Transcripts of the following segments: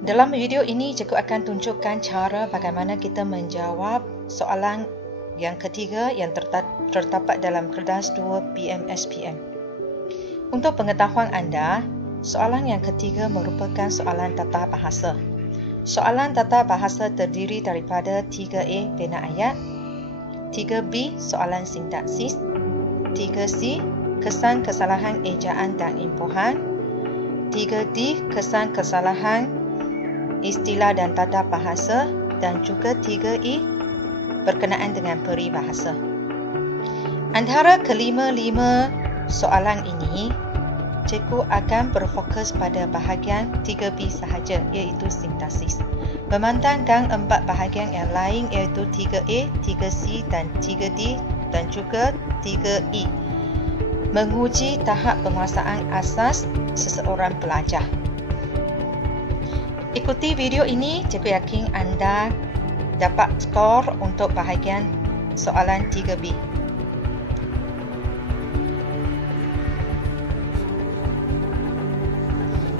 Dalam video ini, cikgu akan tunjukkan cara bagaimana kita menjawab soalan yang ketiga yang terdapat dalam kertas 2 PMSPM. Untuk pengetahuan anda, soalan yang ketiga merupakan soalan tata bahasa. Soalan tata bahasa terdiri daripada 3A bina ayat, 3B soalan sintaksis, 3C kesan kesalahan ejaan dan imbuhan, 3D kesan kesalahan istilah dan tata bahasa, dan juga 3E berkenaan dengan peribahasa. Antara kelima-lima soalan ini, cikgu akan berfokus pada bahagian 3B sahaja, iaitu sintaksis. Memandangkan 4 bahagian yang lain iaitu 3A, 3C dan 3D dan juga 3E. Menguji tahap penguasaan asas seseorang pelajar. Ikuti video ini, cikgu yakin anda dapat skor untuk bahagian soalan 3B.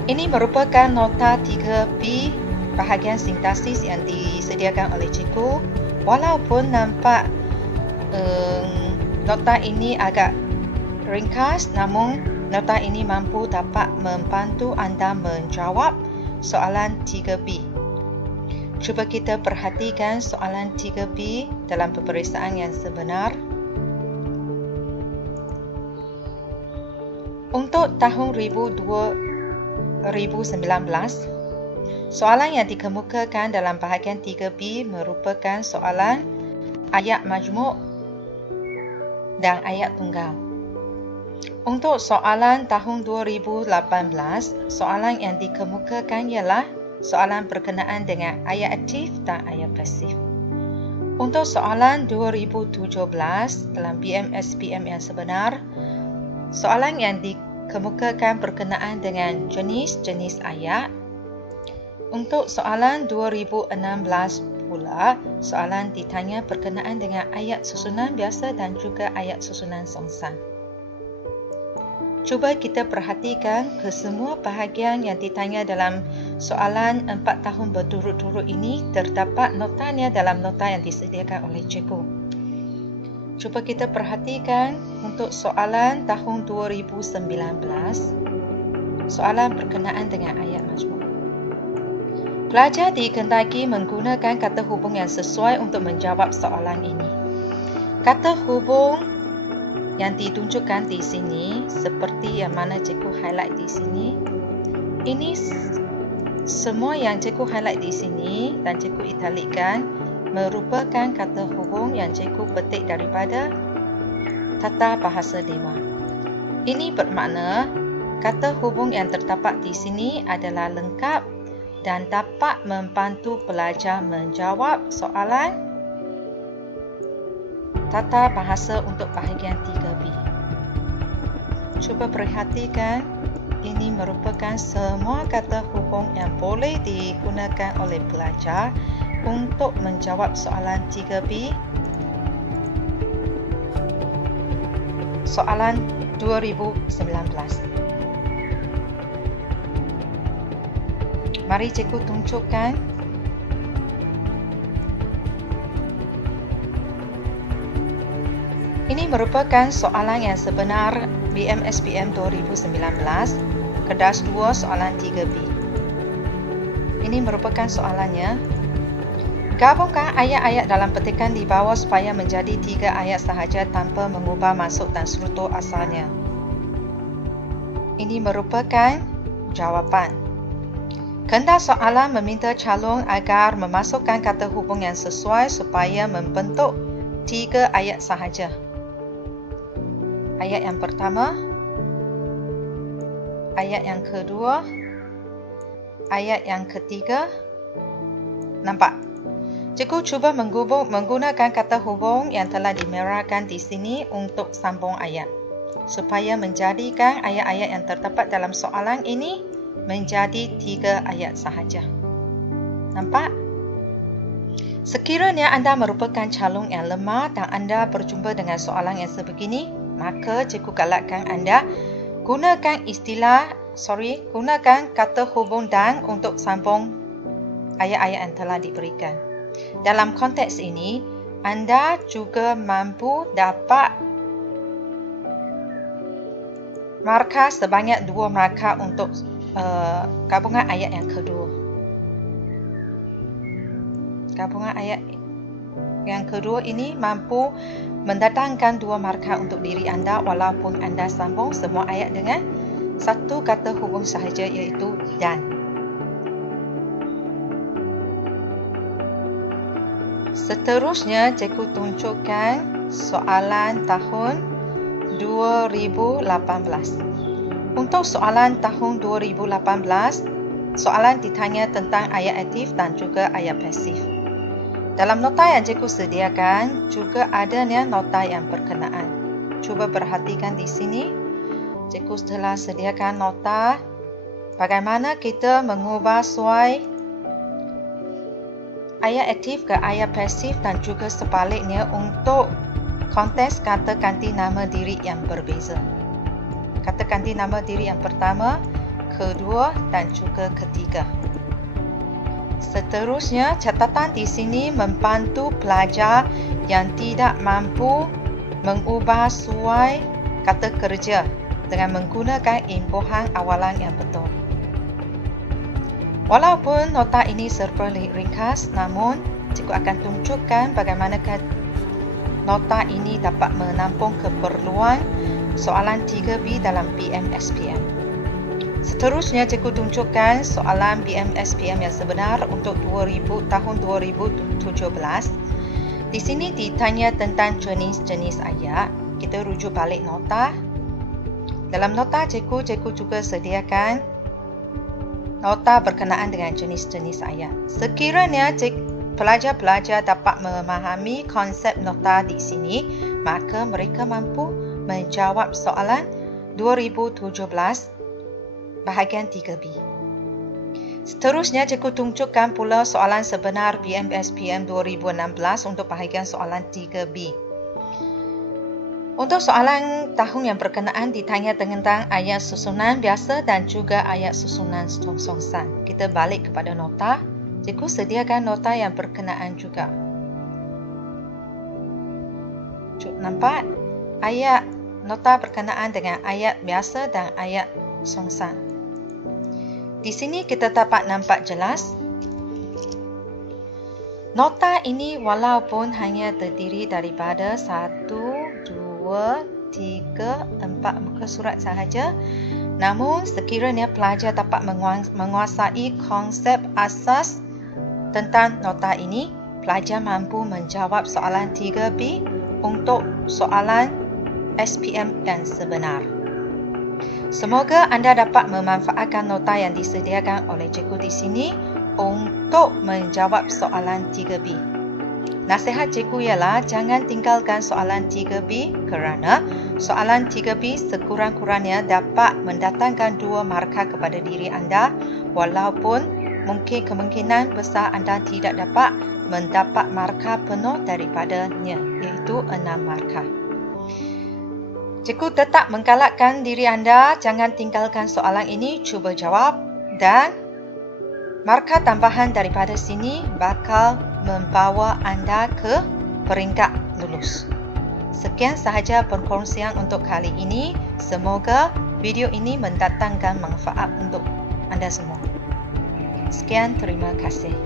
Ini merupakan nota 3B bahagian sintaksis yang disediakan oleh cikgu. Walaupun nampak nota ini agak ringkas, namun nota ini mampu dapat membantu anda menjawab soalan 3B. Cuba kita perhatikan soalan 3B dalam peperiksaan yang sebenar. Untuk tahun 2019, soalan yang dikemukakan dalam bahagian 3B merupakan soalan ayat majmuk dan ayat tunggal. Untuk soalan tahun 2018, soalan yang dikemukakan ialah soalan berkenaan dengan ayat aktif dan ayat pasif. Untuk soalan 2017 dalam PMSPM yang sebenar, soalan yang dikemukakan berkenaan dengan jenis-jenis ayat. Untuk soalan 2016 pula, soalan ditanya berkenaan dengan ayat susunan biasa dan juga ayat susunan songsan. Cuba kita perhatikan kesemua bahagian yang ditanya dalam soalan 4 tahun berturut-turut ini terdapat notanya dalam nota yang disediakan oleh cikgu. Cuba kita perhatikan untuk soalan tahun 2019, soalan berkenaan dengan ayat majmuk. Pelajar dikehendaki menggunakan kata hubung yang sesuai untuk menjawab soalan ini. Kata hubung yang ditunjukkan di sini seperti yang mana cikgu highlight di sini. Ini semua yang cikgu highlight di sini dan cikgu italikkan merupakan kata hubung yang cikgu petik daripada Tata Bahasa Dewan. Ini bermakna kata hubung yang terdapat di sini adalah lengkap dan dapat membantu pelajar menjawab soalan tata bahasa untuk bahagian 3B. Cuba perhatikan, ini merupakan semua kata hubung yang boleh digunakan oleh pelajar untuk menjawab soalan 3B. Soalan 2019. Mari cikgu tunjukkan. Ini merupakan soalan yang sebenar BMSPM 2019, kertas 2 soalan 3B. Ini merupakan soalannya. Gabungkan ayat-ayat dalam petikan di bawah supaya menjadi 3 ayat sahaja tanpa mengubah maksud dan struktur asalnya. Ini merupakan jawapan. Kehendak soalan meminta calon agar memasukkan kata hubung yang sesuai supaya membentuk 3 ayat sahaja. Ayat yang pertama, ayat yang kedua, ayat yang ketiga. Nampak? Cikgu cuba menggunakan kata hubung yang telah dimerahkan di sini untuk sambung ayat, supaya menjadikan ayat-ayat yang terdapat dalam soalan ini menjadi 3 ayat sahaja. Nampak? Sekiranya anda merupakan calon yang lemah dan anda berjumpa dengan soalan yang sebegini, maka cikgu galakkan anda gunakan kata hubung dan untuk sambung ayat-ayat yang telah diberikan. Dalam konteks ini, anda juga mampu dapat markah sebanyak 2 markah untuk gabungan ayat yang kedua. Gabungan ayat yang kedua ini mampu mendatangkan 2 markah untuk diri anda walaupun anda sambung semua ayat dengan satu kata hubung sahaja, iaitu dan. Seterusnya, cikgu tunjukkan soalan tahun 2018. Untuk soalan tahun 2018, soalan ditanya tentang ayat aktif dan juga ayat pasif. Dalam nota yang cikgu sediakan, juga ada nota yang berkenaan. Cuba perhatikan di sini. Cikgu telah sediakan nota bagaimana kita mengubah suai ayat aktif ke ayat pasif dan juga sebaliknya untuk konteks kata ganti nama diri yang berbeza. Kata ganti nama diri yang pertama, kedua dan juga ketiga. Seterusnya, catatan di sini membantu pelajar yang tidak mampu mengubah suai kata kerja dengan menggunakan imbuhan awalan yang betul. Walaupun nota ini serba ringkas, namun cikgu akan tunjukkan bagaimana nota ini dapat menampung keperluan soalan 3B dalam PMSPM. Seterusnya, cikgu tunjukkan soalan PMSPM yang sebenar untuk tahun 2017. Di sini ditanya tentang jenis-jenis ayat. Kita rujuk balik nota. Dalam nota cikgu juga sediakan nota berkenaan dengan jenis-jenis ayat. Sekiranya pelajar-pelajar dapat memahami konsep nota di sini, maka mereka mampu menjawab soalan 2017 bahagian 3B. Seterusnya, cikgu tunjukkan pula soalan sebenar PMSPM 2016 untuk bahagian soalan 3B. Untuk soalan tahun yang berkenaan ditanya tentang ayat susunan biasa dan juga ayat susunan songsan. Kita balik kepada nota. Cikgu sediakan nota yang berkenaan juga. Nampak ayat nota berkenaan dengan ayat biasa dan ayat songsan. Di sini kita dapat nampak jelas. Nota ini walaupun hanya terdiri daripada 1, 2, 3, 4 muka surat sahaja, namun sekiranya pelajar dapat menguasai konsep asas tentang nota ini, pelajar mampu menjawab soalan 3B untuk soalan SPM yang sebenar. Semoga anda dapat memanfaatkan nota yang disediakan oleh cikgu di sini untuk menjawab soalan 3B. Nasihat cikgu ialah jangan tinggalkan soalan 3B kerana soalan 3B sekurang-kurangnya dapat mendatangkan 2 markah kepada diri anda walaupun mungkin kemungkinan besar anda tidak dapat mendapat markah penuh daripadanya, iaitu 6 markah. Cikgu tetap menggalakkan diri anda jangan tinggalkan soalan ini, cuba jawab dan markah tambahan daripada sini bakal membawa anda ke peringkat lulus. Sekian sahaja perkongsian untuk kali ini. Semoga video ini mendatangkan manfaat untuk anda semua. Sekian, terima kasih.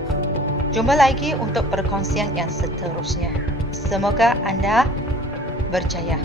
Jumpa lagi untuk perkongsian yang seterusnya. Semoga anda berjaya.